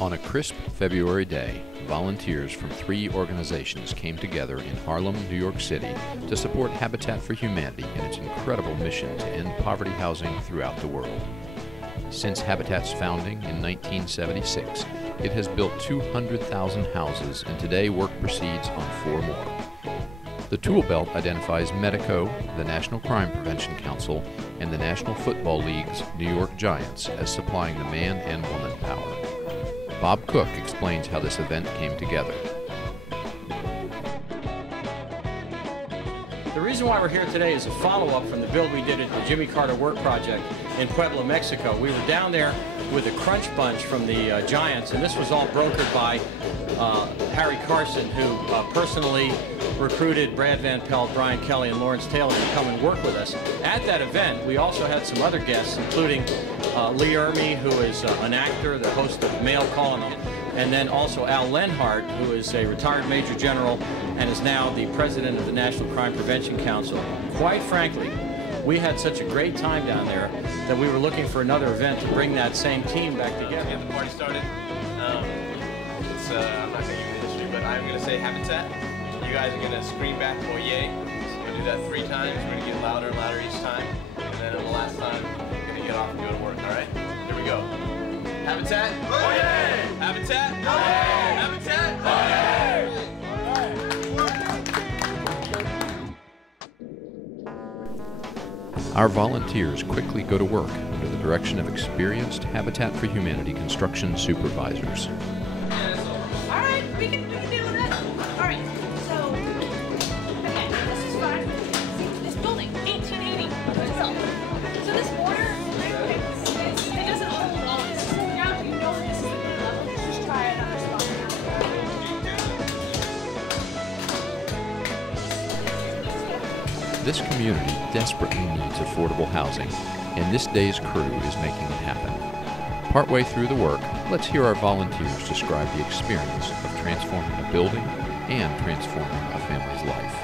On a crisp February day, volunteers from 3 organizations came together in Harlem, New York City to support Habitat for Humanity in its incredible mission to end poverty housing throughout the world. Since Habitat's founding in 1976, it has built 200,000 houses, and today work proceeds on 4 more. The tool belt identifies Medico, the National Crime Prevention Council, and the National Football League's New York Giants as supplying the man and woman power. Bob Cook explains how this event came together. The reason why we're here today is a follow-up from the build we did at the Jimmy Carter Work Project in Puebla, Mexico. We were down there with a crunch bunch from the Giants, and this was all brokered by Harry Carson, who personally recruited Brad Van Pelt, Brian Kelly, and Lawrence Taylor to come and work with us. At that event, we also had some other guests, including Lee Ermey, who is an actor, the host of Mail Call, and then also Al Lenhart, who is a retired Major General and is now the president of the National Crime Prevention Council. Quite frankly, we had such a great time down there that we were looking for another event to bring that same team back together. Get the party started. I'm not going to give you the history, but I'm going to say Habitat. You guys are going to scream back, oh yay. So we're going to do that 3 times. We're going to get louder and louder each time. And then on the last time, we're going to get off and go to work, all right? Here we go. Habitat. Oh yay! Habitat. Oh yay! Habitat. Oh yay! Our volunteers quickly go to work under the direction of experienced Habitat for Humanity construction supervisors. All right, we can deal with it. All right, so, okay, this is fine. This building, 1880. So this mortar, it doesn't hold all this. Now you know this is the level. Just try it on this spot. This community desperately needs affordable housing, and this day's crew is making it happen. Partway through the work, let's hear our volunteers describe the experience of transforming a building and transforming a family's life.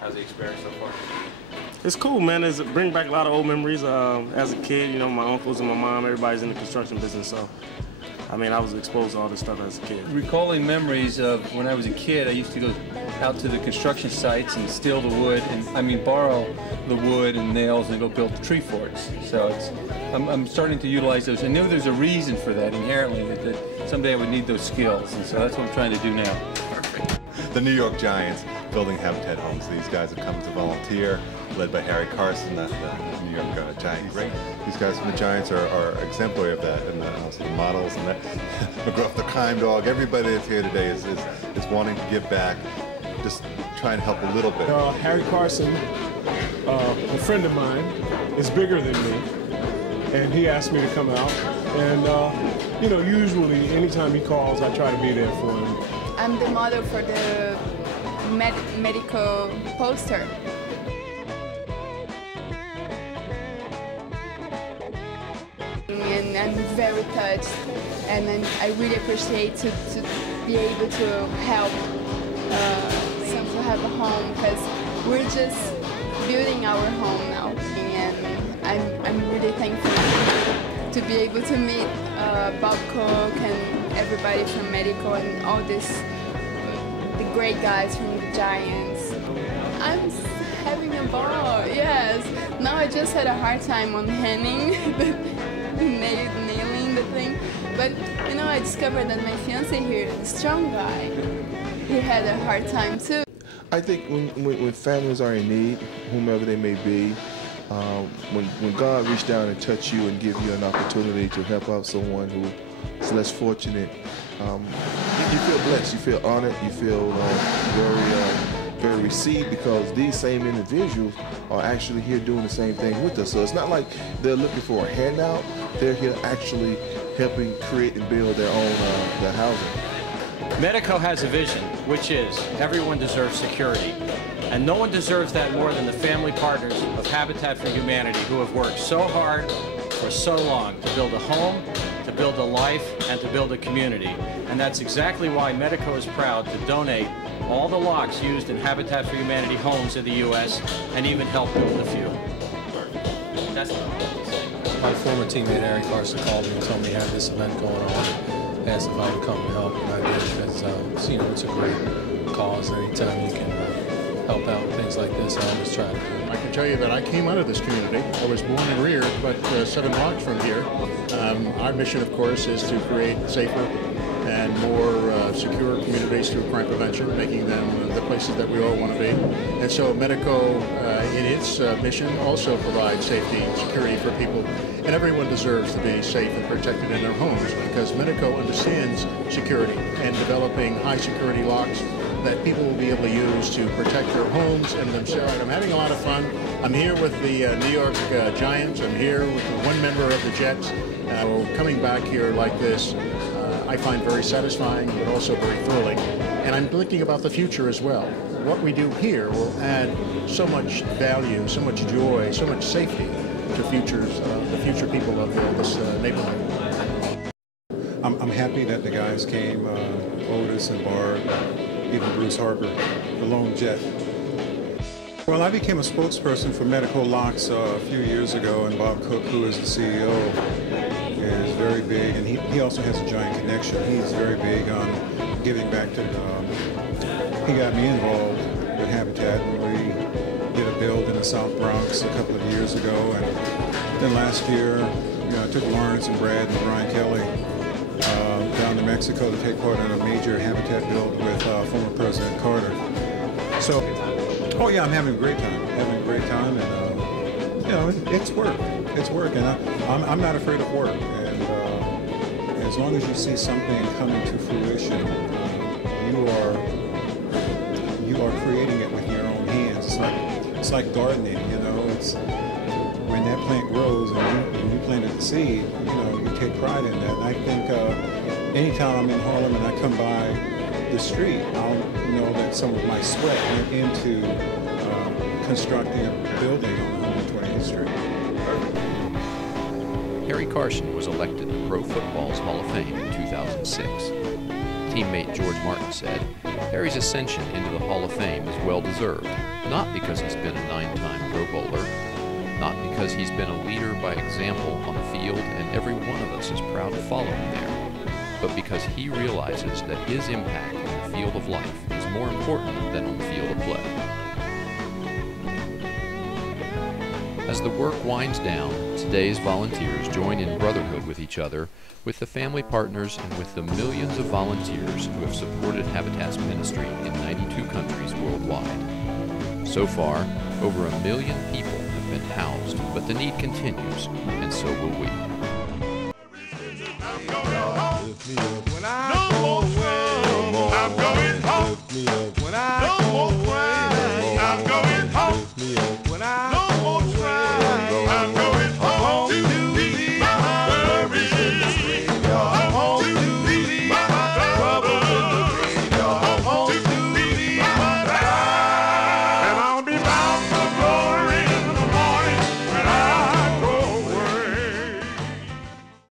How's the experience so far? It's cool, man. It brings back a lot of old memories. As a kid, you know, my uncles and my mom, everybody's in the construction business, so I mean, I was exposed to all this stuff as a kid. Recalling memories of when I was a kid, I used to go out to the construction sites and steal the wood, and borrow the wood and nails and go build the tree forts. So I'm starting to utilize those. I knew there's a reason for that inherently, that someday I would need those skills, and so that's what I'm trying to do now. Perfect. The New York Giants building Habitat homes. These guys have come to volunteer, led by Harry Carson, the New York Giants. These guys from the Giants are exemplary of that, and also the models and that. McGruff, the crime dog. Everybody that's here today is wanting to give back, just trying to help a little bit. Harry Carson, a friend of mine, is bigger than me, and he asked me to come out. And you know, usually anytime he calls, I try to be there for him. I'm the model for the medical poster. And I'm very touched, and I really appreciate to be able to help some to have a home, because we're just building our home now, and I'm really thankful to be able to meet Bob Cook and everybody from Medical and all this, the great guys from the Giants. I'm having a ball, yes. Now I just had a hard time on hemming, nailing the thing, but you know, I discovered that my fiancé here, the strong guy, he had a hard time too. I think when families are in need, whomever they may be, when God reaches down and touch you and give you an opportunity to help out someone who is less fortunate, you feel blessed, you feel honored, you feel very received, because these same individuals are actually here doing the same thing with us. So it's not like they're looking for a handout, they're here actually helping create and build their own their housing. Medico has a vision, which is everyone deserves security. And no one deserves that more than the family partners of Habitat for Humanity, who have worked so hard for so long to build a home, to build a life, and to build a community. And that's exactly why Medico is proud to donate all the locks used in Habitat for Humanity homes in the U.S. and even help build a few. My former teammate Harry Carson called me and told me he had this event going on. asked if I would come and help, and I did because you know, it's a great cause. Anytime you can help out things like this, I always try to do it. I can tell you that I came out of this community. I was born and reared, but 7 blocks from here. Our mission, of course, is to create safer and more secure communities through crime prevention, making them the places that we all want to be. And so Medico, in its mission, also provides safety and security for people. And everyone deserves to be safe and protected in their homes, because Medico understands security and developing high security locks that people will be able to use to protect their homes and themselves. I'm having a lot of fun. I'm here with the New York Giants. I'm here with one member of the Jets. Coming back here like this, I find very satisfying, but also very thrilling. And I'm thinking about the future as well. What we do here will add so much value, so much joy, so much safety to the future people of this neighborhood. I'm happy that the guys came, Otis and Barb, even Bruce Harper, the lone Jet. Well, I became a spokesperson for Medical Locks a few years ago, and Bob Cook, who is the CEO, is very big, and he also has a Giant connection. He's very big on giving back to he got me involved with Habitat, and we did a build in the South Bronx a couple of years ago, and then last year, you know, I took Lawrence and Brad and Brian Kelly down to Mexico to take part in a major Habitat build with former President Carter. So, oh yeah, I'm having a great time. And you know, it's work. It's work, and I'm not afraid of work. And as long as you see something coming to fruition, you are creating it with your own hands. It's like gardening, you know. It's when that plant grows and you planted the seed, you know, you take pride in that. And I think anytime I'm in Harlem and I come by the street, I'll know that some of my sweat went into constructing a building on 120th Street. Harry Carson was elected to Pro Football's Hall of Fame in 2006. Teammate George Martin said, Harry's ascension into the Hall of Fame is well-deserved, not because he's been a 9-time Pro Bowler, not because he's been a leader by example on the field and every one of us is proud to follow him there, but because he realizes that his impact in the field of life is more important than on the field of play. As the work winds down, today's volunteers join in brotherhood with each other, with the family partners, and with the millions of volunteers who have supported Habitat's ministry in 92 countries worldwide. So far, over 1 million people have been housed, but the need continues, and so will we.